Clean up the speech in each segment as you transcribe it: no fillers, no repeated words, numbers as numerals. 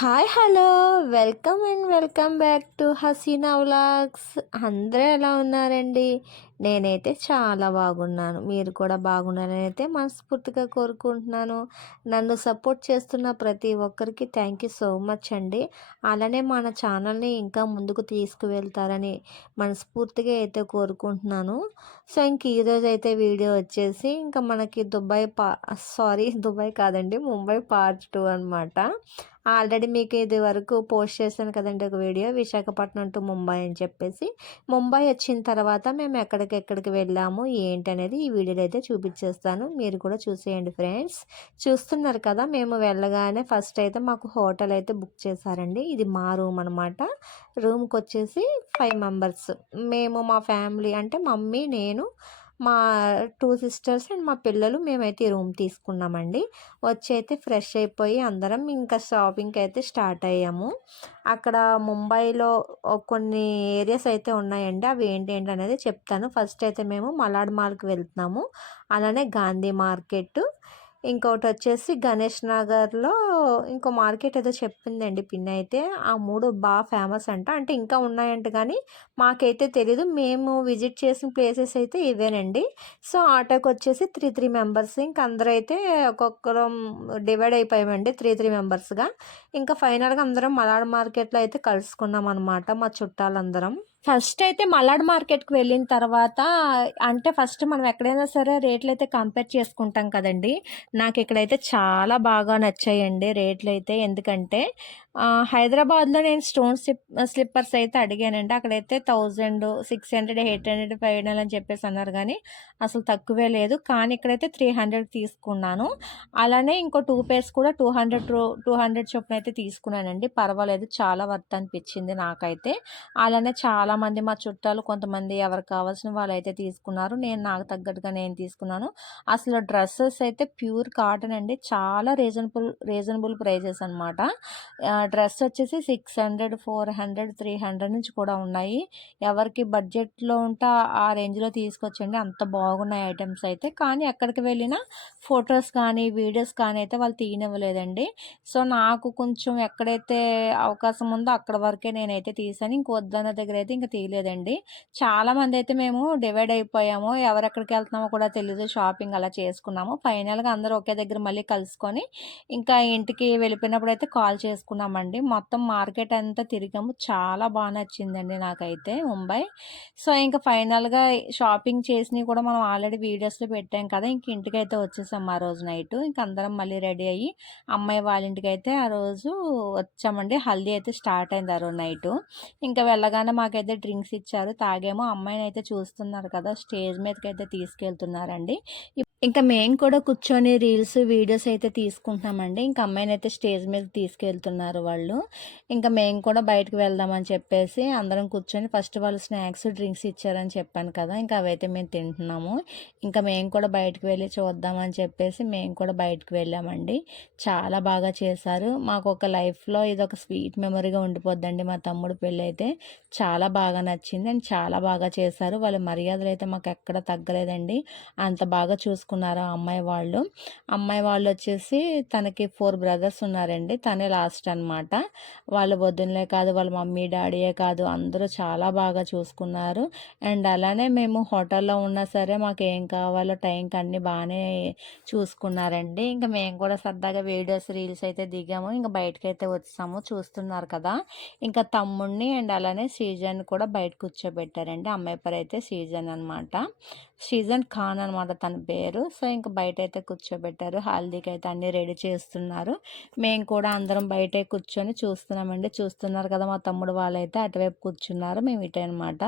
Hi hello welcome back to Haseena vlogs. అందరూ ఎలా ఉన్నారండి? నేనైతే చాలా బాగున్నాను. మీరు కూడా బాగున్నారని అయితే మనస్ఫూర్తిగా కోరుకుంటున్నాను. నన్ను సపోర్ట్ చేస్తున్న ప్రతి ఒక్కరికి థ్యాంక్ యూ సో మచ్ అండి. అలానే మన ఛానల్ని ఇంకా ముందుకు తీసుకువెళ్తారని మనస్ఫూర్తిగా అయితే కోరుకుంటున్నాను. సో ఇంక ఈరోజు అయితే వీడియో వచ్చేసి ఇంకా మనకి దుబాయ్ కాదండి, ముంబై పార్ట్ 2 అనమాట. ఆల్రెడీ మీకు ఇది వరకు పోస్ట్ చేశాను కదండి ఒక వీడియో, విశాఖపట్నం టు ముంబై అని చెప్పేసి. ముంబై వచ్చిన తర్వాత మేము ఎక్కడికి వెళ్ళాము ఏంటి అనేది ఈ వీడియోలో అయితే చూపించేస్తాను. మీరు కూడా చూసేయండి ఫ్రెండ్స్. చూస్తున్నారు కదా, మేము వెళ్ళగానే ఫస్ట్ అయితే మాకు హోటల్ అయితే బుక్ చేశారండి. ఇది మా రూమ్ అనమాట. రూమ్కి వచ్చేసి 5 మెంబర్స్. మేము మా ఫ్యామిలీ అంటే మమ్మీ, నేను, మా 2 సిస్టర్స్ అండ్ మా పిల్లలు మేమైతే ఈ రూమ్ తీసుకున్నామండి. వచ్చి అయితే ఫ్రెష్ అయిపోయి అందరం ఇంకా షాపింగ్కి అయితే స్టార్ట్ అయ్యాము. అక్కడ ముంబైలో కొన్ని ఏరియాస్ అయితే ఉన్నాయండి. అవి ఏంటి అనేది చెప్తాను. ఫస్ట్ అయితే మేము మలాడ్ మాల్కి వెళ్తున్నాము. అలానే గాంధీ మార్కెట్, ఇంకొకటి వచ్చేసి గణేష్ నగర్లో ఇంకో మార్కెట్ ఏదో చెప్పిందండి పిన్ అయితే. ఆ 3 బాగా ఫేమస్ అంట. అంటే ఇంకా ఉన్నాయంట కానీ మాకైతే తెలీదు. మేము విజిట్ చేసిన ప్లేసెస్ అయితే ఇవేనండి. సో ఆటోకి వచ్చేసి 3 మెంబర్స్. ఇంక అందరూ అయితే ఒక్కొక్కరం డివైడ్ అయిపోయామండి 3 మెంబర్స్గా. ఇంకా ఫైనల్గా అందరం మలాడ్ మార్కెట్లో అయితే కలుసుకున్నాం అనమాట, మా చుట్టాలందరం. ఫస్ట్ అయితే మలాడ్ మార్కెట్కి వెళ్ళిన తర్వాత అంటే ఫస్ట్ మనం ఎక్కడైనా సరే రేట్లు అయితే కంపేర్ చేసుకుంటాం కదండి. నాకు ఇక్కడైతే చాలా బాగా నచ్చాయండి రేట్లు అయితే. ఎందుకంటే హైదరాబాద్లో నేను స్లిప్పర్స్ అయితే అడిగానండి. అక్కడైతే 1600, 800, 500 అని చెప్పేసి అన్నారు కానీ అసలు తక్కువే లేదు. కానీ ఇక్కడైతే 300 తీసుకున్నాను. అలానే ఇంకో 2 పేర్స్ కూడా 200 చొప్పున అయితే తీసుకున్నానండి. పర్వాలేదు, చాలా వర్త్ అనిపించింది నాకైతే. అలానే చాలామంది మా చుట్టాలు కొంతమంది ఎవరికి కావాల్సిన వాళ్ళు అయితే తీసుకున్నారు. నేను నాకు తగ్గట్టుగా నేను తీసుకున్నాను. అసలు డ్రెస్సెస్ అయితే ప్యూర్ కాటన్ అండి. చాలా రీజనబుల్ ప్రైజెస్ అనమాట. డ్రెస్ వచ్చేసి 600, 400, 300 నుంచి కూడా ఉన్నాయి. ఎవరికి బడ్జెట్లో ఉంటే ఆ రేంజ్లో తీసుకొచ్చండి. అంత బాగున్నాయి ఐటమ్స్ అయితే. కానీ ఎక్కడికి వెళ్ళినా ఫొటోస్ కానీ వీడియోస్ కానీ అయితే వాళ్ళు తీయనివ్వలేదండి. సో నాకు కొంచెం ఎక్కడైతే అవకాశం ఉందో అక్కడ వరకే నేనైతే తీసాను. ఇంక వద్దన్న దగ్గర అయితే ఇంకా తీయలేదండి. చాలామంది అయితే మేము డివైడ్ అయిపోయాము. ఎవరెక్కడికి వెళ్తున్నామో కూడా తెలీదు. షాపింగ్ అలా చేసుకున్నాము. ఫైనల్గా అందరూ ఒకే దగ్గర మళ్ళీ కలుసుకొని ఇంకా ఇంటికి వెళ్ళిపోయినప్పుడు అయితే కాల్ చేసుకున్నామండి. మొత్తం మార్కెట్ అంతా తిరిగాము. చాలా బాగా నచ్చిందండి నాకైతే ముంబై. సో ఇంకా ఫైనల్గా షాపింగ్ చేసినవి కూడా మనం ఆల్రెడీ వీడియోస్లో పెట్టాం కదా. ఇంక ఇంటికైతే వచ్చేసాం ఆ రోజు నైట్. ఇంక అందరం మళ్ళీ రెడీ అయ్యి అమ్మాయి వాళ్ళ ఇంటికి అయితే ఆ రోజు వచ్చామండి. హల్దీ అయితే స్టార్ట్ అయింది ఆ రోజు నైట్. ఇంకా వెళ్ళగానే మాకైతే డ్రింక్స్ ఇచ్చారు, తాగేమో. అమ్మాయిని అయితే చూస్తున్నారు కదా, స్టేజ్ మీదకి అయితే తీసుకెళ్తున్నారండి. ఇంకా మేము కూడా కూర్చొని రీల్స్ వీడియోస్ అయితే తీసుకుంటున్నామండి. ఇంకా అమ్మాయిని అయితే స్టేజ్ మీద తీసుకెళ్తున్నారు వాళ్ళు. ఇంకా మేము కూడా బయటకు వెళ్దామని చెప్పేసి అందరం కూర్చొని ఫస్ట్ వాళ్ళు స్నాక్స్ డ్రింక్స్ ఇచ్చారని చెప్పాను కదా, ఇంకా అవైతే మేము తింటున్నాము. ఇంకా మేము కూడా బయటకు వెళ్ళి చూద్దామని చెప్పేసి మేము కూడా బయటకు వెళ్ళామండి. చాలా బాగా చేశారు. మాకు ఒక లైఫ్లో ఇది ఒక స్వీట్ మెమరీగా ఉండిపోద్దండి. మా తమ్ముడు పెళ్ళి అయితే చాలా బాగా నచ్చింది అండ్ చాలా బాగా చేశారు. వాళ్ళ మర్యాదలు అయితే మాకు ఎక్కడ తగ్గలేదండి. అంత బాగా చూసుకున్నారు అమ్మాయి వాళ్ళు వచ్చేసి తనకి 4 బ్రదర్స్ ఉన్నారండి. తనే లాస్ట్ అనమాట. వాళ్ళ వదినలే కాదు, వాళ్ళ మమ్మీ డాడీయే కాదు, అందరూ చాలా బాగా చూసుకున్నారు. అండ్ అలానే మేము హోటల్లో ఉన్నా సరే మాకు ఏం కావాలో టైంకి అన్నీ బాగానే చూసుకున్నారండి. ఇంకా మేము కూడా సరదాగా వీడియోస్ రీల్స్ అయితే దిగాము. ఇంకా బయటకైతే వచ్చాము, చూస్తున్నారు కదా. ఇంకా తమ్ముడిని అండ్ అలానే సీజన్ కూడా బయట కూర్చోబెట్టారండి. అమ్మాయి పేరు అయితే సీజన్ అనమాట. సీజన్ ఖాన్ అనమాట తన పేరు. సో ఇంకా బయట అయితే కూర్చోబెట్టారు. హల్దీకి అయితే అన్నీ రెడీ చేస్తున్నారు. మేము కూడా అందరం బయటే కూర్చొని చూస్తున్నామండి. చూస్తున్నారు కదా, మా తమ్ముడు వాళ్ళైతే అటువైపు కూర్చున్నారు, మేము ఇటే అనమాట.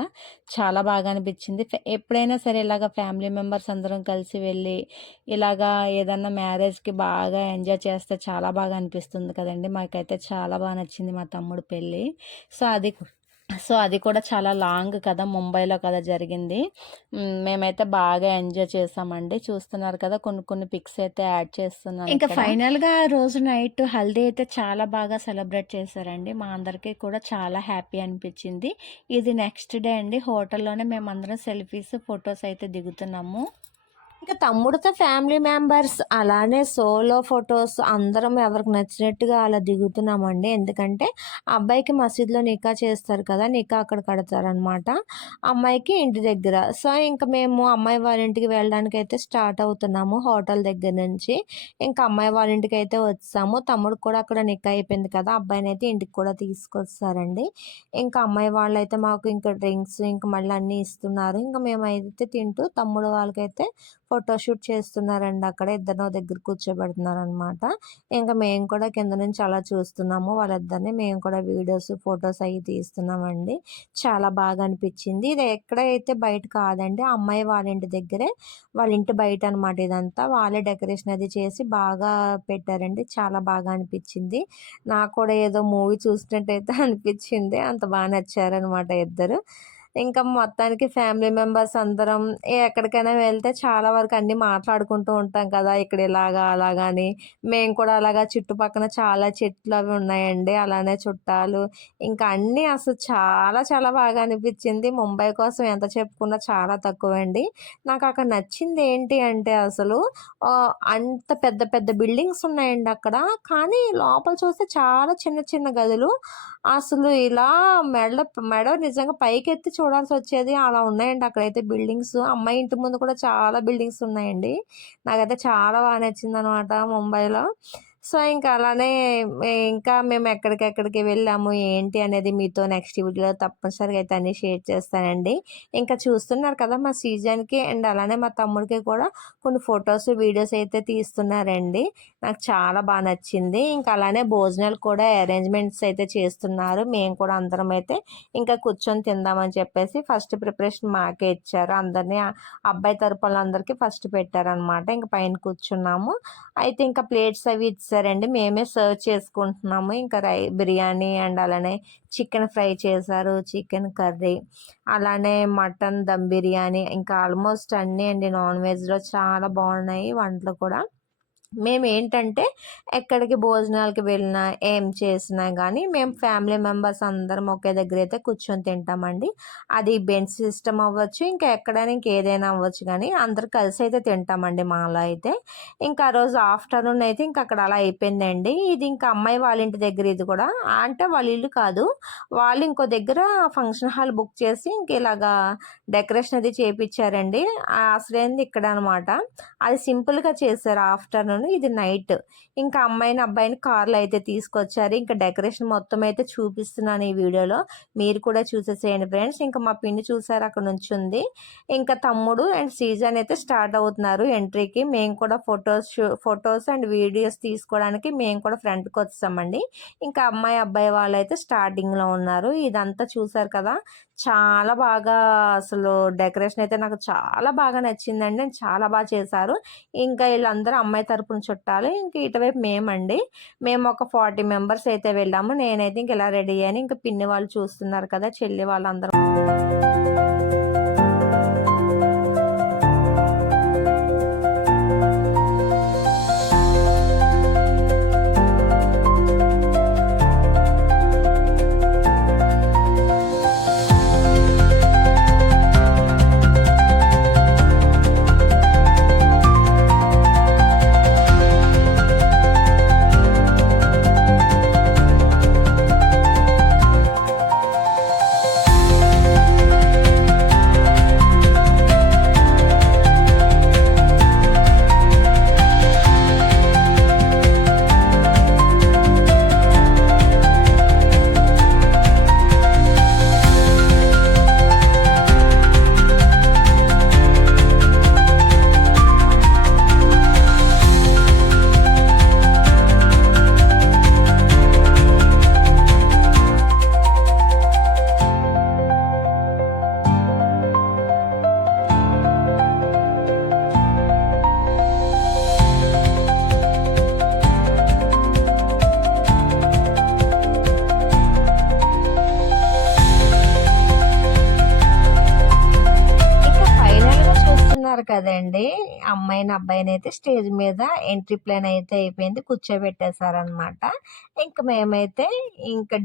చాలా బాగా అనిపించింది. ఎప్పుడైనా సరే ఇలాగ ఫ్యామిలీ మెంబర్స్ అందరం కలిసి వెళ్ళి ఇలాగా ఏదన్నా మ్యారేజ్కి బాగా ఎంజాయ్ చేస్తే చాలా బాగా అనిపిస్తుంది కదండి. మాకైతే చాలా బాగా నచ్చింది మా తమ్ముడు పెళ్ళి. సో అది కూడా చాలా లాంగ్ కదా, ముంబైలో కదా జరిగింది. మేమైతే బాగా ఎంజాయ్ చేసామండి. చూస్తున్నారు కదా, కొన్ని పిక్స్ అయితే యాడ్ చేస్తున్నాను. ఇంకా ఫైనల్గా రోజు నైట్ హల్దీ అయితే చాలా బాగా సెలబ్రేట్ చేశారండి. మా అందరికీ కూడా చాలా హ్యాపీ అనిపించింది. ఇది నెక్స్ట్ డే అండి. హోటల్లోనే మేమందరం సెల్ఫీస్ ఫొటోస్ అయితే దిగుతున్నాము. ఇంక తమ్ముడితో ఫ్యామిలీ మెంబర్స్ అలానే సోలో ఫొటోస్ అందరం ఎవరికి నచ్చినట్టుగా అలా దిగుతున్నామండి. ఎందుకంటే అబ్బాయికి మసీదులో నికా చేస్తారు కదా! నికా అక్కడ కడతారనమాట. అమ్మాయికి ఇంటి దగ్గర. సో, ఇంక మేము అమ్మాయి వాళ్ళ ఇంటికి వెళ్ళడానికైతే స్టార్ట్ అవుతున్నాము హోటల్ దగ్గర నుంచి. ఇంక అమ్మాయి వాళ్ళ ఇంటికైతే వచ్చాము. తమ్ముడికి కూడా అక్కడ నికా అయిపోయింది కదా! అబ్బాయినైతే ఇంటికి కూడా తీసుకొచ్చేసారండి. ఇంకా అమ్మాయి వాళ్ళైతే మాకు ఇంకా డ్రింక్స్ ఇంక మళ్ళీ అన్నీ ఇస్తున్నారు. ఇంక మేమైతే తింటూ తమ్ముడు వాళ్ళకైతే ఫోటోషూట్ చేస్తున్నారండి అక్కడ. ఇద్దరిని ఓ దగ్గర కూర్చోబెడుతున్నారనమాట. ఇంక మేము కూడా కింద నుంచి అలా చూస్తున్నాము వాళ్ళిద్దరిని. మేము కూడా వీడియోస్, ఫోటోస్ అయి తీస్తున్నామండి. చాలా బాగా అనిపిచ్చింది. ఇది ఎక్కడైతే బయట కాదండి. ఆ అమ్మాయి వాళ్ళ ఇంటి దగ్గరే. వాళ్ళ ఇంటి బయట అనమాట ఇదంతా. వాళ్ళే డెకరేషన్ అది చేసి బాగా పెట్టారండి. చాలా బాగా అనిపిచ్చింది. నాకు కూడా ఏదో మూవీ చూసినట్టయితే అనిపిచ్చింది. అంత నచ్చారనమాట ఇద్దరు. ఇంకా మొత్తానికి ఫ్యామిలీ మెంబర్స్ అందరం ఎక్కడికైనా వెళ్తే చాలా వరకు అన్నీ మాట్లాడుకుంటూ ఉంటాం కదా! ఇక్కడ ఇలాగా, అలాగా అని. మేము కూడా అలాగా చుట్టుపక్కన చాలా చెట్లు అవి ఉన్నాయండి. అలానే చుట్టాలు ఇంకా అన్నీ అసలు చాలా చాలా బాగా అనిపించింది. ముంబై కోసం ఎంత చెప్పుకున్నా చాలా తక్కువండి. నాకు అక్కడ నచ్చింది ఏంటి అంటే అసలు అంత పెద్ద పెద్ద బిల్డింగ్స్ ఉన్నాయండి అక్కడ. కానీ లోపల చూస్తే చాలా చిన్న చిన్న గదులు. అసలు ఇలా మెడ నిజంగా పైకెత్తి చూడాల్సొచ్చేది. అలా ఉన్నాయండి అక్కడైతే బిల్డింగ్స్. అమ్మాయి ఇంటి ముందు కూడా చాలా బిల్డింగ్స్ ఉన్నాయండి. నాకైతే చాలా నచ్చిందనమాట ముంబైలో. సో, ఇంకా అలానే ఇంకా మేము ఎక్కడికెక్కడికి వెళ్ళాము, ఏంటి అనేది మీతో నెక్స్ట్ వీడియోలో తప్పనిసరిగా అయితే అన్నీ షేర్ చేస్తానండి. ఇంకా చూస్తున్నారు కదా మా సీజన్‌కి అండ్ అలానే మా తమ్ముడికి కూడా కొన్ని ఫోటోస్, వీడియోస్ అయితే తీస్తున్నారండి. నాకు చాలా నచ్చింది. ఇంకా అలానే భోజనాలు కూడా అరేంజ్‌మెంట్స్ అయితే చేస్తున్నారు. మేము కూడా అందరం అయితే ఇంకా కూర్చొని తిందామని చెప్పేసి ఫస్ట్ ప్రిపరేషన్ మాకే ఇచ్చారు. అందరిని అబ్బాయి తరపులందరికీ ఫస్ట్ పెట్టారనమాట. ఇంక పైన కూర్చున్నాము. అయితే ఇంకా ప్లేట్స్ అవి ఇచ్చారండి. మేమే సర్వ్ చేసుకుంటున్నాము. ఇంకా బిర్యానీ అండ్ అలానే చికెన్ ఫ్రై చేశారు. చికెన్ కర్రీ, అలానే మటన్ దమ్ బిర్యానీ ఇంకా ఆల్మోస్ట్ అన్నీ అండి. నాన్ వెజ్‌లో చాలా బాగున్నాయి వంటలు కూడా. మేమేంటంటే ఎక్కడికి భోజనాలకి వెళ్ళినా, ఏం చేసినా గానీ మేము ఫ్యామిలీ మెంబర్స్ అందరం ఒకే దగ్గరైతే కూర్చొని తింటామండి. అది బెంచ్ సిస్టమ్ అవ్వచ్చు, ఇంకా ఎక్కడైనా ఇంకేదైనా అవ్వచ్చు గానీ అందరూ కలిసైతే తింటామండి మాలో అయితే. ఇంకా ఆ రోజు ఆఫ్టర్‌నూన్ అయితే ఇంక అక్కడ అలా అయిపోయిందండి. ఇది ఇంకా అమ్మాయి వాళ్ళ ఇంటి దగ్గర ఇది కూడా. అంటే వాళ్ళ ఇల్లు కాదు. వాళ్ళు ఇంకో దగ్గర ఫంక్షన్ హాల్ బుక్ చేసి ఇంక ఇలాగా డెకరేషన్ అది చేపిచ్చారండి. అసలైంది ఇక్కడనమాట. అది సింపుల్‌గా చేశారు ఆఫ్టర్‌నూన్. ఇది నైట్. ఇంకా అమ్మాయిని, అబ్బాయిని కార్‌లో అయితే తీసుకొచ్చారు. ఇంకా డెకరేషన్ మొత్తం అయితే చూపిస్తున్నాను ఈ వీడియోలో. మీరు కూడా చూసేసేయండి ఫ్రెండ్స్. ఇంకా మా పిన్ని చూసారు అక్కడ నుంచుంది. ఇంకా తమ్ముడు అండ్ సీజన్ అయితే స్టార్ట్ అవుతున్నారు ఎంట్రీకి. మేము కూడా ఫోటోస్ అండ్ వీడియోస్ తీసుకోవడానికి మేము కూడా ఫ్రంట్‌కొచ్చేసామండి. ఇంకా అమ్మాయి, అబ్బాయి వాళ్ళైతే స్టార్టింగ్‌లో ఉన్నారు. ఇదంతా చూసారు కదా! చాలా బాగా అసలు డెకరేషన్ అయితే నాకు చాలా బాగా నచ్చిందండి. చాలా చేశారు. ఇంకా ఈళ్ళందరూ అమ్మాయి తరపున చుట్టాలు. ఇంక ఇటువైపు మేమండి. మేము ఒక 40 మెంబర్స్ అయితే వెళ్ళాము. నేనైతే ఇంక ఇలా రెడీ అయ్యాను. ఇంక పిన్ని వాళ్ళు చూస్తున్నారు కదా! చెల్లి వాళ్ళందరూ. చూస్తున్నారు కదండీ! అమ్మాయిని, అబ్బాయినైతే స్టేజ్ మీద ఎంట్రీ ప్లేన్ అయితే అయిపోయింది. కూర్చోబెట్టేసారనమాట. ఇంక మేమైతే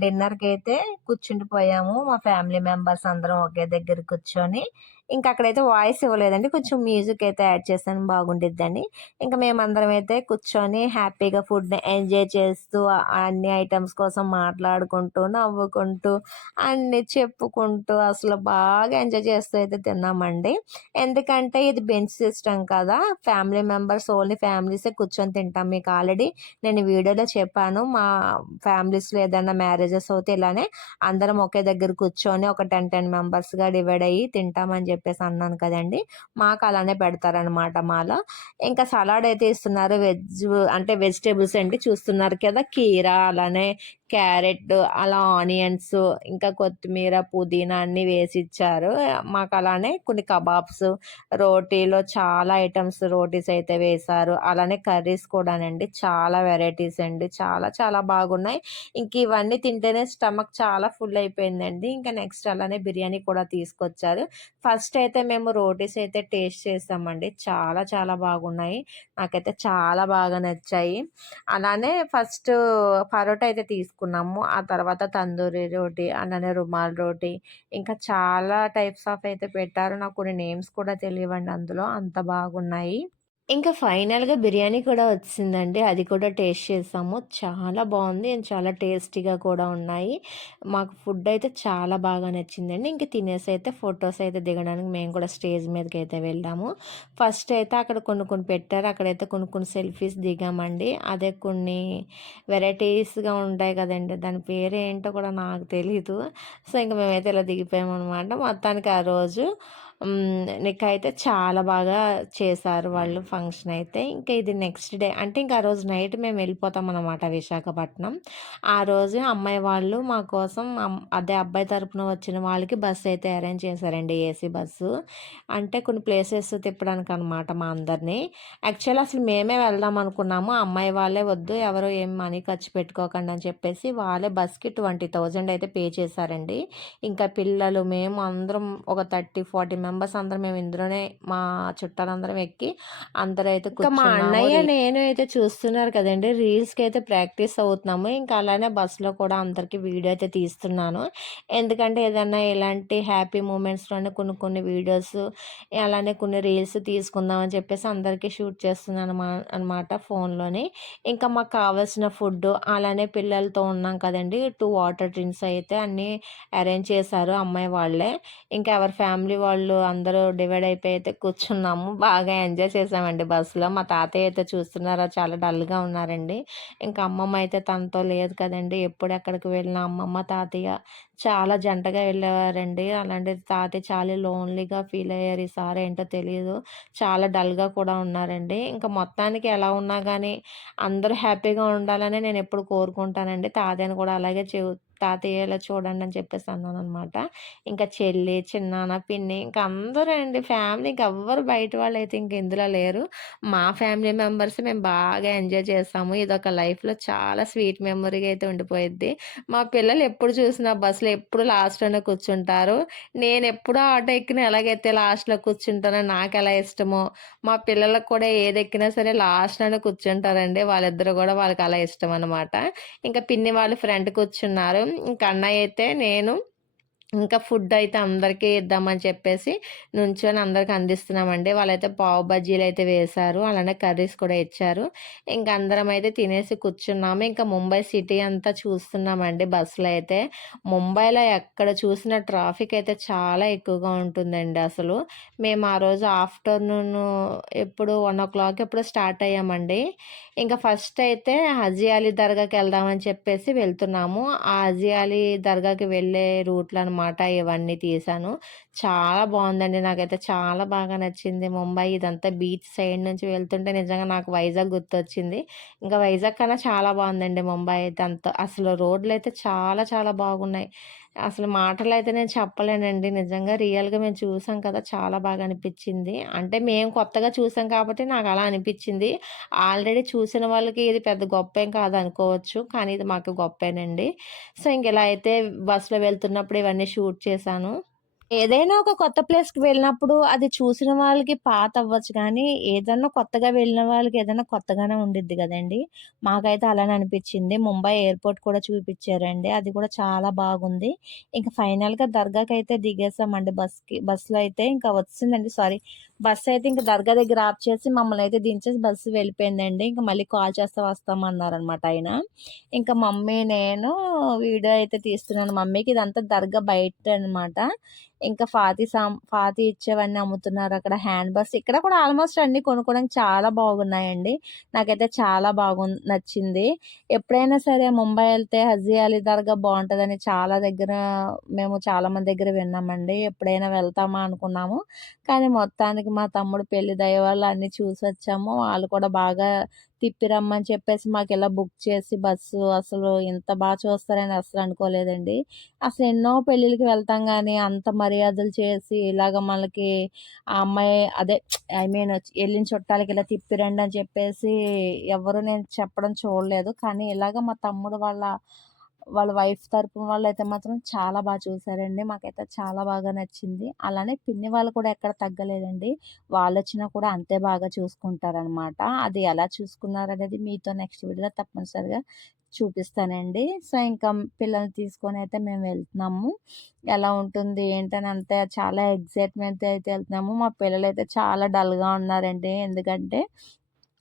డిన్నర్‌కైతే కూర్చుండిపోయాము. మా ఫ్యామిలీ మెంబర్స్ అందరం ఒకే దగ్గర కూర్చొని. ఇంకా అక్కడైతే వాయిస్ ఇవ్వలేదండి. కొంచెం మ్యూజిక్ అయితే యాడ్ చేశాను బాగుండిద్దని. ఇంకా మేమందరం అయితే కూర్చొని హ్యాపీగా ఫుడ్‌ని ఎంజాయ్ చేస్తూ అన్ని ఐటెమ్స్ కోసం మాట్లాడుకుంటూ, నవ్వుకుంటూ, అన్నీ చెప్పుకుంటూ అసలు బాగా ఎంజాయ్ చేస్తూ అయితే తిన్నామండి. ఎందుకంటే ఇది బెంచ్ సిస్టమ్ కదా! ఫ్యామిలీ మెంబర్స్ ఓన్లీ ఫ్యామిలీసే కూర్చొని తింటాం. మీకు ఆల్రెడీ నేను వీడియోలో చెప్పాను. మా ఫ్యామిలీస్‌లో ఏదైనా మ్యారేజెస్ అవుతే ఇలానే అందరం ఒకే దగ్గర కూర్చొని ఒక 10 మెంబర్స్‌గా డివైడ్ అయ్యి తింటామని చెప్పేసి అన్నాను కదండీ! మాకు అలానే పెడతారనమాట మాలో. ఇంకా సలాడ్ అయితే ఇస్తున్నారు. అంటే వెజిటబుల్స్ అండి చూస్తున్నారు కదా! కీర, అలానే క్యారెట్, అలా ఆనియన్స్, ఇంకా కొత్తిమీర, పుదీనా అన్నీ వేసిచ్చారు. మాకు అలానే కొన్ని కబాబ్స్, రోటీలో చాలా ఐటెమ్స్ రోటీస్ అయితే వేశారు. అలానే కర్రీస్ కూడానండి. చాలా వెరైటీస్ అండి. చాలా చాలా బాగున్నాయి. ఇంక ఇవన్నీ తింటేనే స్టమక్ చాలా ఫుల్ అయిపోయిందండి. ఇంకా నెక్స్ట్ అలానే బిర్యానీ కూడా తీసుకొచ్చారు. ఫస్ట్ అయితే మేము రోటీస్ అయితే టేస్ట్ చేసామండి. చాలా చాలా బాగున్నాయి. నాకైతే చాలా బాగా నచ్చాయి. అలానే ఫస్ట్ పరోటా అయితే తీసుకున్నాము. ఆ తర్వాత తందూరి రోటీ, అలానే రుమాల్ రోటీ, ఇంకా చాలా టైప్స్ ఆఫ్ అయితే పెట్టారు. నాకు కొన్ని నేమ్స్ కూడా తెలియవండి అందులో. అంత బాగున్నాయి. ఇంకా ఫైనల్‌గా బిర్యానీ కూడా వచ్చిసిందండి. అది కూడా టేస్ట్ చేసాము. చాలా బావుంది. అండ్ చాలా టేస్టీగా కూడా ఉన్నాయి. మాకు ఫుడ్ అయితే చాలా బాగా నచ్చిందండి. ఇంక తినేసి అయితే ఫోటోస్ అయితే దిగడానికి మేము కూడా స్టేజ్ మీదకైతే వెళ్ళాము. ఫస్ట్ అయితే అక్కడ కొన్ని కొన్ని పెట్టారు. అక్కడైతే కొన్ని కొన్ని సెల్ఫీస్ దిగామండి. అదే కొన్ని వెరైటీస్‌గా ఉంటాయి కదండీ! దాని పేరేంటో కూడా నాకు తెలీదు. సో, ఇంక మేమైతే ఇలా దిగిపోయామనమాట. మొత్తానికి ఆ రోజు నీకైతే చాలా బాగా చేశారు వాళ్ళు ఫంక్షన్ అయితే. ఇంకా ఇది నెక్స్ట్ డే అంటే ఇంక ఆ రోజు నైట్ మేము వెళ్ళిపోతామనమాట విశాఖపట్నం. ఆ రోజు అమ్మాయి వాళ్ళు మా కోసం అదే అబ్బాయి తరపున వచ్చిన వాళ్ళకి బస్సు అయితే అరేంజ్ చేశారండి ఏసీ బస్సు. అంటే కొన్ని ప్లేసెస్ తిప్పడానికనమాట మా అందరిని. యాక్చువల్లీ అసలు మేమే వెళ్దాం అనుకున్నాము. అమ్మాయి వాళ్ళే వద్దు ఎవరు ఏం మనీ ఖర్చు పెట్టుకోకండి అని చెప్పేసి వాళ్ళే బస్‌కి 20,000 అయితే పే చేశారండి. ఇంకా పిల్లలు మేము అందరం ఒక 30, 40 మెంబర్స్ అందరం మేము ఇందులోనే మా చుట్టాలందరం ఎక్కి అందరైతే ఇంకా మా కూర్చున్నాము. అన్నయ్య నేను అయితే చూస్తున్నారు కదండీ! రీల్స్‌కైతే ప్రాక్టీస్ అవుతున్నాము. ఇంకా అలానే బస్సులో కూడా అందరికి వీడియో అయితే తీస్తున్నాను. ఎందుకంటే ఏదన్నా ఇలాంటి హ్యాపీ మూమెంట్స్‌లోనే కొన్ని కొన్ని వీడియోస్ అలానే కొన్ని రీల్స్ తీసుకుందాం అని చెప్పేసి అందరికీ షూట్ చేస్తున్నాను అనమాట ఫోన్‌లోని. ఇంకా మాకు కావాల్సిన ఫుడ్డు అలానే పిల్లలతో ఉన్నాం కదండీ! 2 వాటర్ డ్రింక్స్ అయితే అన్నీ అరేంజ్ చేశారు అమ్మాయి వాళ్ళే. ఇంకా ఎవరి ఫ్యామిలీ వాళ్ళు అందరూ డివైడ్ అయిపోయి అయితే కూర్చున్నాము. బాగా ఎంజాయ్ చేసామండి బస్సులో. మా తాతయ్య అయితే చూస్తున్నారా చాలా డల్‌గా ఉన్నారండి. ఇంకా అమ్మమ్మ అయితే తనతో లేదు కదండీ! ఎప్పుడు ఎక్కడికి వెళ్ళినా అమ్మమ్మ, తాతయ్య చాలా జంటగా వెళ్ళేవారండి. అలాంటిది తాతయ్య చాలా లోన్లీగా ఫీల్ అయ్యారు. ఈసారి ఏంటో తెలీదు. చాలా డల్‌గా కూడా ఉన్నారండి. ఇంకా మొత్తానికి ఎలా ఉన్నా గానీ అందరూ హ్యాపీగా ఉండాలని నేనెప్పుడు కోరుకుంటానండి. తాతయ్యని కూడా అలాగే తాతయ్య ఇలా చూడండి అని చెప్పేసి అన్నాననమాట. ఇంకా చెల్లి, చిన్నాన్న, పిన్ని ఇంక అందరూ అండి ఫ్యామిలీ ఇంకెవ్వరు బయట వాళ్ళైతే ఇంక ఇందులో లేరు. మా ఫ్యామిలీ మెంబర్స్ మేము బాగా ఎంజాయ్ చేసాము. ఇదొక లైఫ్‌లో చాలా స్వీట్ మెమరీగా అయితే ఉండిపోయిద్ది. మా పిల్లలు ఎప్పుడు చూసినా బస్సులో ఎప్పుడు లాస్ట్‌లోనే కూర్చుంటారు. నేనెప్పుడు ఆటో ఎక్కినా ఎలాగైతే లాస్ట్‌లో కూర్చుంటానో నాకెలా ఇష్టమో, మా పిల్లలకు కూడా ఏదెక్కినా సరే లాస్ట్‌లోనే కూర్చుంటారండి. వాళ్ళిద్దరూ గూడా వాళ్ళకలా ఇష్టమనమాట. ఇంకా పిన్ని వాళ్ళు ఫ్రంట్ కూర్చున్నారు. ఇంక అన్నయ్య అయితే నేను ఇంకా ఫుడ్డయితే అందరికీ ఇద్దామని చెప్పేసి నుంచొని అందరికి అందిస్తున్నామండి. వాళ్ళైతే పావు బజ్జీలయితే వేశారు. అలానే కర్రీస్ కూడా ఇచ్చారు. ఇంక అందరమైతే తినేసి కూర్చున్నాము. ఇంకా ముంబై సిటీ అంతా చూస్తున్నామండి బస్సులో అయితే. ముంబైలో ఎక్కడ చూసినా ట్రాఫిక్ అయితే చాలా ఎక్కువగా ఉంటుందండి అసలు. మేము ఆ రోజు ఆఫ్టర్‌నూను ఎప్పుడు 1:00 ఎప్పుడో స్టార్ట్ అయ్యామండి. ఇంకా ఫస్ట్ అయితే హజీ అలీ దర్గాకెళ్దామని చెప్పేసి వెళ్తున్నాము. ఆ హజీ అలీ దర్గాకి వెళ్ళే రూట్‌లనమాట ఇవన్నీ తీశాను. చాలా బావుందండి. నాకైతే చాలా బాగా నచ్చింది ముంబై. ఇదంతా బీచ్ సైడ్ నుంచి వెళ్తుంటే నిజంగా నాకు వైజాగ్ గుర్తొచ్చింది. ఇంకా వైజాగ్ కన్నా చాలా బావుందండి ముంబై అయితే అంత. అసలు రోడ్లయితే చాలా చాలా బాగున్నాయి. అసలు మాటలో అయితే నేను చెప్పలేనండి. నిజంగా రియల్‌గా మేము చూసాం కదా! చాలా బాగా అనిపిచ్చింది. అంటే మేము కొత్తగా చూసాం కాబట్టి నాకలా అనిపిచ్చింది. ఆల్రెడీ చూసిన వాళ్ళకి ఇది పెద్ద గొప్పేం కాదనుకోవచ్చు. కానీ ఇది మాకు గొప్పేనండి. సో, ఇంకిలా అయితే బస్‌లో వెళ్తున్నప్పుడు ఇవన్నీ షూట్ చేశాను. ఏదైనా ఒక కొత్త ప్లేస్‌కి వెళ్ళినప్పుడు అది చూసిన వాళ్ళకి పాత అవ్వచ్చు గానీ, ఏదన్నా కొత్తగా వెళ్ళిన వాళ్ళకి ఏదైనా కొత్తగానే ఉండిద్ది గదండీ! మాకైతే అలానే అనిపిచ్చింది. ముంబై ఎయిర్‌పోర్ట్ కూడా చూపిచ్చారండి. అది కూడా చాలా బాగుంది. ఇంక ఫైనల్‌గా దర్గాకైతే దిగేసామండి బస్‌లో అయితే ఇంకా వచ్చిందండి. సారీ, బస్సయితే ఇంక దర్గా దగ్గర ఆప్ చేసి మమ్మల్నయితే దించేసి బస్సు వెళ్ళిపోయిందండి. ఇంక మళ్ళీ కాల్ చేస్తే వస్తామన్నారనమాట ఆయన. ఇంక మమ్మీ, నేను వీడియో అయితే తీస్తున్నాను మమ్మీకి. ఇదంతా దర్గా బయటనమాట. ఇంకా ఫాతీ ఇచ్చేవన్నీ అమ్ముతున్నారక్కడ. హ్యాండ్ బాగ్స్ ఇక్కడ కూడా ఆల్మోస్ట్ అన్నీ కొనుక్కోవడానికి చాలా బాగున్నాయండి. నాకైతే చాలా నచ్చింది. ఎప్పుడైనా సరే ముంబై ఎళ్తే హజీ అలీ దర్గా బావుంటదని మేము చాలా మంది దగ్గర విన్నామండి. ఎప్పుడైనా వెళ్తామా అనుకున్నాము. కానీ మొత్తానికి మా తమ్ముడు పెళ్లి దయ వల్ల అన్నీ చూసొచ్చాము. వాళ్ళు కూడా బాగా తిప్పి రమ్మని చెప్పేసి మాకిలా బుక్ చేసి బస్సు అసలు ఇంత చూస్తారని అస్సలు అనుకోలేదండి. అసలు ఎన్నో పెళ్ళిళ్ళకి వెళ్తాం గానీ, అంత మర్యాదలు చేసి ఇలాగ మనకి ఆ అమ్మాయి అదే ఐ మీన్ ఎళ్ళిన చుట్టాలకి ఇలా తిప్పి రండి అని చెప్పేసి ఎవరు నేను చెప్పడం చూడలేదు. కానీ ఇలాగ మా తమ్ముడు వాళ్ళ వైఫ్ తరపున వాళ్ళైతే మాత్రం చాలా చూసారండి. మాకైతే చాలా బాగా నచ్చింది. అలానే పిన్ని వాళ్ళు కూడా ఎక్కడ తగ్గలేదండి. వాళ్ళొచ్చినా కూడా అంతే బాగా చూసుకుంటారనమాట. అది ఎలా చూసుకున్నారనేది మీతో నెక్స్ట్ వీడియోలో తప్పనిసరిగా చూపిస్తానండి. సో, ఇంకా పిల్లల్ని తీసుకొనైతే మేము వెళ్తున్నాము. ఎలా ఉంటుంది ఏంటని అంతే చాలా ఎక్సైట్‌మెంట్‌తో అయితే వెళ్తున్నాము. మా పిల్లలైతే చాలా డల్‌గా ఉన్నారండి. ఎందుకంటే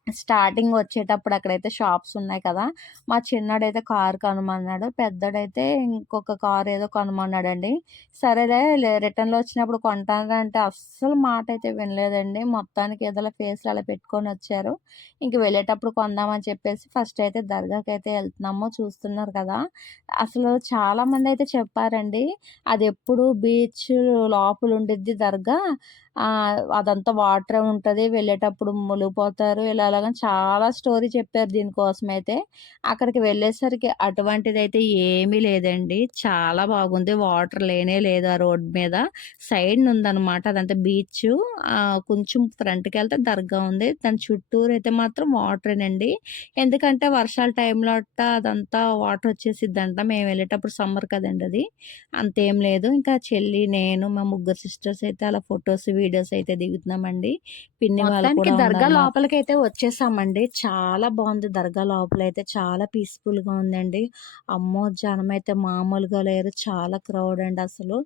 స్టార్టింగ్ వచ్చేటప్పుడు అక్కడైతే షాప్స్ ఉన్నాయి కదా! మా చిన్నోడైతే కారు కొనమన్నాడు. పెద్దోడైతే ఇంకొక కారు ఏదో కొనమన్నాడండి. సరేలే రిటర్న్‌లో వచ్చినప్పుడు కొంటానురా అంటే అస్సలు మాటైతే వినలేదండి. మొత్తానికి ఏదోలా ఫేస్‌లో అలా పెట్టుకొనొచ్చారు. ఇంక వెళ్ళేటప్పుడు కొందామని చెప్పేసి ఫస్ట్ అయితే దర్గాకైతే ఎళ్తున్నాము. చూస్తున్నారు కదా! అసలు చాలామందైతే చెప్పారండి. అదెప్పుడు బీచ్ లోపల ఉండిద్ది దర్గా. అదంతా వాటరే ఉంటది. వెళ్ళేటప్పుడు మునిగిపోతారు. ఇలాగని చాలా స్టోరీ చెప్పారు దీనికోసమైతే. అక్కడికి వెళ్ళేసరికి అటువంటిదైతే ఏమీ లేదండి. చాలా బాగుంది. వాటర్ లేనే లేదు ఆ రోడ్ మీద. సైడ్‌నుందనమాట. అదంతా బీచు. కొంచెం ఫ్రంట్‌కెళ్తే దర్గా ఉంది. దాని చుట్టూరైతే మాత్రం వాటరేనండి. ఎందుకంటే వర్షాల టైంలో అదంతా వాటర్ వచ్చేసిద్దంట. మేము వెళ్ళేటప్పుడు సమ్మర్ కదండీ అది. అంతేం లేదు. ఇంకా చెల్లి, నేను, మా ముగ్గురు సిస్టర్స్ అయితే అలా ఫోటోస్, వీడియోస్ అయితే దిగుతున్నామండి. పిన్ని వాళ్ళు మొత్తానికి కూడా దర్గా ఉన్నారు లోపలికైతే వచ్చేసామండి. చాలా బావుంది దర్గా లోపలైతే. చాలా పీస్‌ఫుల్‌గా ఉందండి. అమ్మో! జనమైతే మామూలుగా లేరు. చాలా క్రౌడ్ అండి అసలు.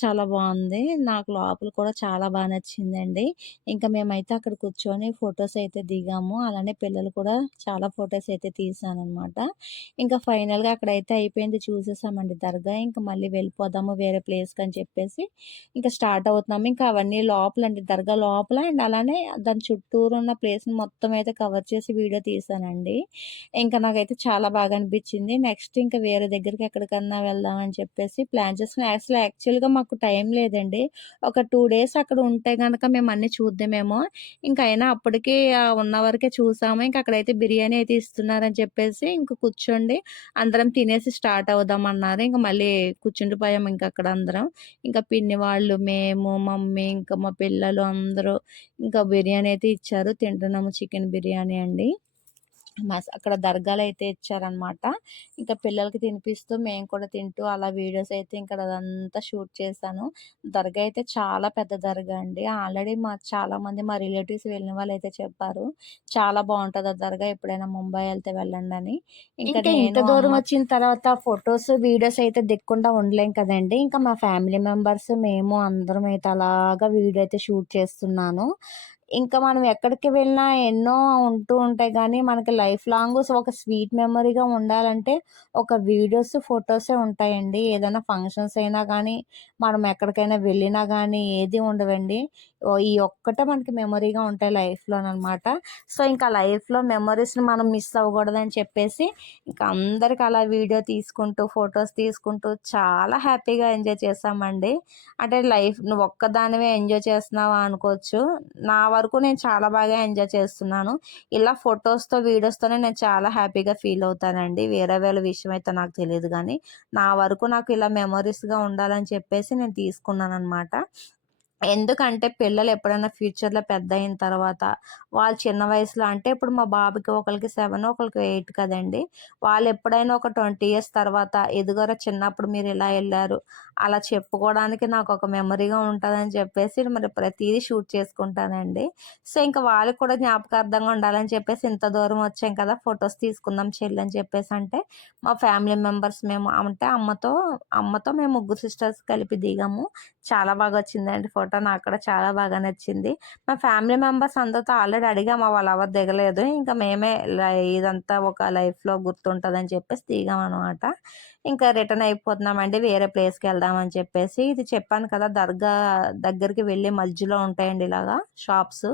చాలా బావుంది. నాకు లోపల కూడా చాలా నచ్చిందండి. ఇంకా మేమైతే అక్కడ కూర్చొని ఫోటోస్ అయితే దిగాము. అలానే పిల్లలు కూడా చాలా ఫోటోస్ అయితే తీశాననమాట. ఇంకా ఫైనల్‌గా అక్కడైతే అయిపోయింది. చూసేసామండి దర్గా. ఇంక మళ్ళీ వెళ్ళిపోదాము వేరే ప్లేస్‌కని చెప్పేసి ఇంకా స్టార్ట్ అవుతున్నాము. ఇంకా అవన్నీ లోపలండి దర్గా లోపల అండ్ అలానే దాని చుట్టూరు ఉన్న ప్లేస్‌ని మొత్తం అయితే కవర్ చేసి వీడియో తీశానండి. ఇంకా నాకైతే చాలా బాగా అనిపించింది. నెక్స్ట్ ఇంకా వేరే దగ్గరికి ఎక్కడికన్నా వెళ్దాం అని చెప్పేసి ప్లాన్ చేస్తున్నాం. యాక్చువల్‌గా మాకు టైం లేదండి. ఒక 2 డేస్ అక్కడ ఉంటే గనక మేము అన్నీ చూద్దామేమో. ఇంక అయినా అప్పటికి ఉన్న వరకే చూసాము. ఇంక అక్కడైతే బిర్యానీ అయితే ఇస్తున్నారని చెప్పేసి ఇంక కూర్చోండి అందరం తినేసి స్టార్ట్ అవుదామన్నారు. ఇంక మళ్ళీ కూర్చుండిపోయాము ఇంకక్కడ అందరం. ఇంకా పిన్ని వాళ్ళు, మేము, మమ్మీ, ఇంకా మా పిల్లలు అందరూ ఇంకా బిర్యానీ అయితే ఇచ్చారు. తింటున్నాము చికెన్ బిర్యానీ అండి. అక్కడ దర్గాలైతే ఇచ్చారనమాట. ఇంకా పిల్లలకి తినిపిస్తూ, మేము కూడా తింటూ అలా వీడియోస్ అయితే ఇక్కడ అదంతా షూట్ చేశాను. దర్గా అయితే చాలా పెద్ద దర్గా అండి. ఆల్రెడీ చాలామంది మా రిలేటివ్స్ వెళ్ళిన వాళ్ళైతే చెప్పారు. చాలా బావుంటది ఆ దర్గా. ఎప్పుడైనా ముంబై ఎళ్తే వెళ్ళండని. ఇంకా ఇంత దూరం వచ్చిన తర్వాత ఫోటోస్, వీడియోస్ అయితే దిగకుండా ఉండలేం కదండీ! ఇంకా మా ఫ్యామిలీ మెంబర్స్, మేము అందరం అయితే అలాగా వీడియో అయితే షూట్ చేస్తున్నాను. ఇంకా మనం ఎక్కడికి వెళ్ళినా ఎన్నో ఉంటూ ఉంటాయి గానీ, మనకి లైఫ్ లాంగ్ ఒక స్వీట్ మెమరీగా ఉండాలంటే, ఒక వీడియోస్, ఫోటోసే ఉంటాయండి. ఏదైనా ఫంక్షన్స్ అయినా గానీ, మనం ఎక్కడికైనా వెళ్ళినా గానీ, ఏది ఉండవండి. ఈ ఒక్కటే మనకి మెమరీగా ఉంటాయి లైఫ్‌లోననమాట. సో, ఇంకా లైఫ్‌లో మెమరీస్‌ని మనం మిస్ అవ్వకూడదని చెప్పేసి, ఇంక అందరికి అలా వీడియో తీసుకుంటూ, ఫోటోస్ తీసుకుంటూ చాలా హ్యాపీగా ఎంజాయ్ చేశామండి. అంటే నువ్వు ఒక్కదానివే ఎంజాయ్ చేస్తున్నావా అనుకోవచ్చు. నా వరకు నేను చాలా బాగా ఎంజాయ్ చేస్తున్నాను. ఇలా ఫోటోస్‌తో, వీడియోస్‌తోనే నేను చాలా హ్యాపీగా ఫీల్ అవుతానండి. వేరే వాళ్ళ విషయం అయితే నాకు తెలీదు గానీ, నా వరకు నాకు ఇలా మెమోరీస్‌గా ఉండాలని చెప్పేసి నేను తీసుకున్నాననమాట. ఎందుకంటే పిల్లలు ఎప్పుడైనా ఫ్యూచర్‌లో పెద్దయిన తర్వాత, వాళ్ళు చిన్న వయసులో అంటే ఇప్పుడు మా బాబుకి ఒకళ్ళకి 7 ఒకళ్ళకి 8 కదండీ! వాళ్ళెప్పుడైనా ఒక 20 ఇయర్స్ తర్వాత ఎదుగోరా చిన్నప్పుడు మీరిలా ఎళ్లారు, అలా చెప్పుకోవడానికి నాకొక మెమరీగా ఉంటదని చెప్పేసి మరి ప్రతీదీ షూట్ చేసుకుంటానండి. సో, ఇంక వాళ్ళకి కూడా జ్ఞాపకార్థంగా ఉండాలని చెప్పేసి ఇంత దూరం వచ్చాం కదా! ఫోటోస్ తీసుకుందాం చెల్లి అని చెప్పేసంటే, మా ఫ్యామిలీ మెంబర్స్ మేము అంటే అమ్మతో మేము ముగ్గురు సిస్టర్స్ కలిపి దిగాము. చాలా బాగొచ్చిందండి ఫోటో. నాకు కూడా చాలా బాగా నచ్చింది. మా ఫ్యామిలీ మెంబర్స్ అందరితో ఆల్రెడీ అడిగాము. వాళ్ళెవరు దిగలేదు. ఇంకా మేమే ఇదంతా ఒక లైఫ్‌లో గుర్తుంటదని చెప్పేసి దిగామనమాట. ఇంకా రిటర్న్ అయిపోతున్నామండి. వేరే ప్లేస్‌కెళ్దామని చెప్పేసి. ఇది చెప్పాను కదా! దర్గా దగ్గరికి వెళ్ళే మధ్యలో ఉంటాయండి ఇలాగా షాప్స్.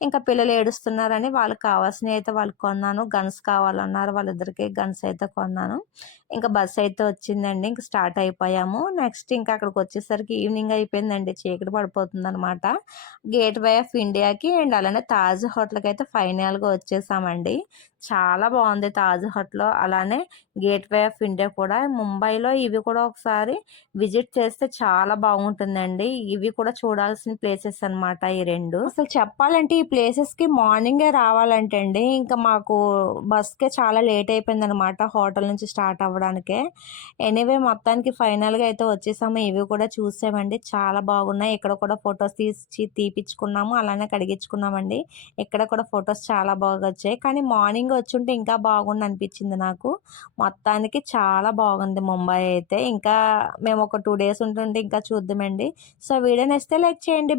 ఇంకా పిల్లలు ఏడుస్తున్నారని వాళ్ళకి కావాల్సినయయితే వాళ్ళకి కొన్నాను. గన్స్ కావాలన్నారు. వాళ్ళిద్దరికీ గన్స్ అయితే కొన్నాను. ఇంకా బస్సయితే వచ్చిందండి. ఇంక స్టార్ట్ అయిపోయాము. నెక్స్ట్ ఇంకా అక్కడికొచ్చేసరికి ఈవినింగ్ అయిపోయిందండి. చీకటి పడిపోతుందనమాట. గేట్ వే ఆఫ్ ఇండియాకి అండ్ అలానే తాజ్ హోటల్‌కైతే ఫైనల్‌గా వచ్చేసామండి. చాలా బావుంది తాజ్ హోటలు. అలానే గేట్ వే ఆఫ్ ఇండియా కూడా. ముంబైలో ఇవి కూడా ఒకసారి విజిట్ చేస్తే చాలా బాగుంటుందండి. ఇవి కూడా చూడాల్సిన ప్లేసెస్ అనమాట ఈ 2. అసలు చెప్పాలంటే ఈ ప్లేసెస్‌కి మార్నింగే రావాలంటండి. ఇంకా మాకు బస్‌కే చాలా లేట్ అయిపోయిందనమాట హోటల్ నుంచి స్టార్ట్ అవ్వడానికే. ఎనీవే మొత్తానికి ఫైనల్‌గా అయితే వచ్చేసాము. ఇవి కూడా చూసామండి. చాలా బాగున్నాయి. ఇక్కడ కూడా ఫోటోస్ తీపిచ్చుకున్నాము. అలానే కడిగించుకున్నామండి. ఇక్కడ కూడా ఫోటోస్ చాలా బాగొచ్చాయి. కానీ మార్నింగ్ వచ్చుంటే ఇంకా బాగుండనిపించింది నాకు. మొత్తానికి చాలా బాగుంది ముంబై అయితే. ఇంకా మేము ఒక 2 డేస్ ఉంటుంటే ఇంకా చూద్దామండి. సో, వీడియో నచ్చితే లైక్ చేయండి.